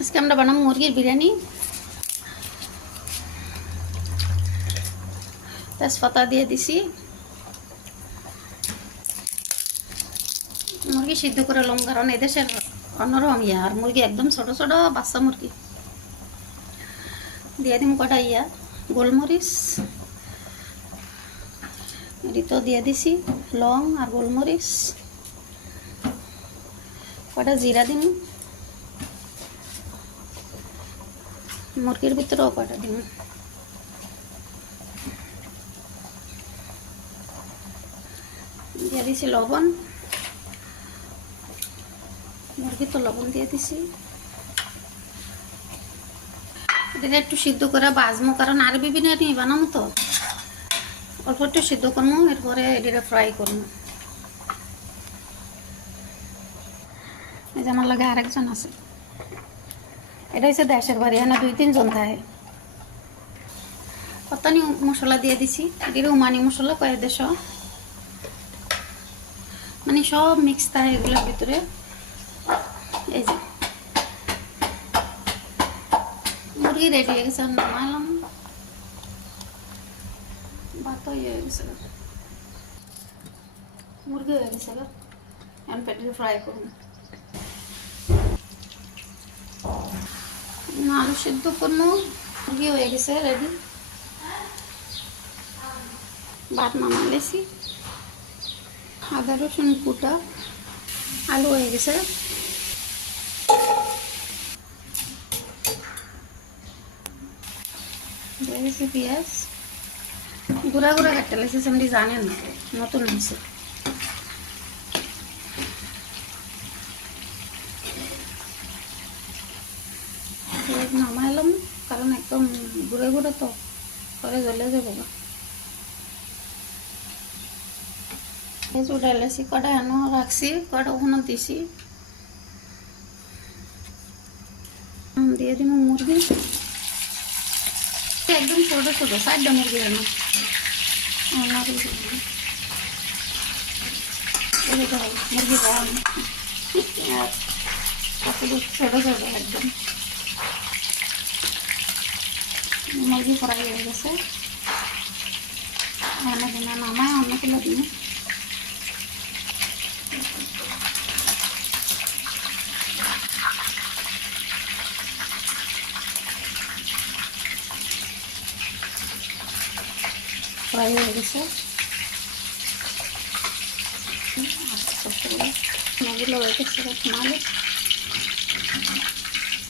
আজকে আমরা বানাবো মুরগির বিরিয়ানি। তেজপাতা দিয়ে দিছি, মুরগি সিদ্ধ করে লম, কারণ এদেশের অন্যরকম আর মুরগি একদম ছোট ছোট বাচ্চা মুরগি। দিয়ে দিম কটা গোলমরিচ, এটিতো দিয়ে দিছি লং আর গোলমরিচ। কটা জিরা দিম, মুরগির ভিতরেও কটা দিম। দিয়ে দিছি লবণ, মুরগি তো লবণ দিয়ে দিছি। এটাকে একটু সিদ্ধ করে বাজমো, কারণ আরবি বিরিয়ানি বানাবো তো অল্প একটু সিদ্ধ করবো, এরপরে এটাকে ফ্রাই করবো। এই যে আমার লাগে আরেকজন আছে, এটা হচ্ছে দেশের বাড়ি, এখানে 2-3 জন থাকে। কতনি মশলা দিয়ে দিছি, এটা উমানি মশলা কয়েক দেশ, মানে সব মিক্স থাকে এগুলোর ভিতরে। এই যে মুরগি রেডি হয়ে গেছে, নামালাম, ভাত হয়ে গেছে, মুরগি হয়ে গেছে। এখন পেটে ফ্রাই করুন, আলু সিদ্ধ করবো। মুরগি হয়ে গেছে রেডি, ভাত নামালেছি, আদা রসুন কুটা, আলু হয়ে গেছে। দিয়ে গেছে পেঁয়াজ, গুঁড়া গুঁড়া কাটতে লাগছে, সেমনি জানেন না, নতুন হয়েছে। নামাইলাম, কারণ একদম গুঁড়ে গুঁড়ে তো পরে জ্বলে যাবো। এই যে ডাইলেছি, কটা এনো রাখছি, কটা ওখানে দিছি। দিয়ে দিব মুরগি, একদম ছোট ছোট 4টা মুরগি এনো। মুরগি ছোট ছোট একদম। মুরগি ফ্রাই হয়ে গেছে, নামায় অন্য তুলে দিন। ফ্রাই হয়ে গেছে, মুরগিগুলো হয়ে গেছে, নাহলে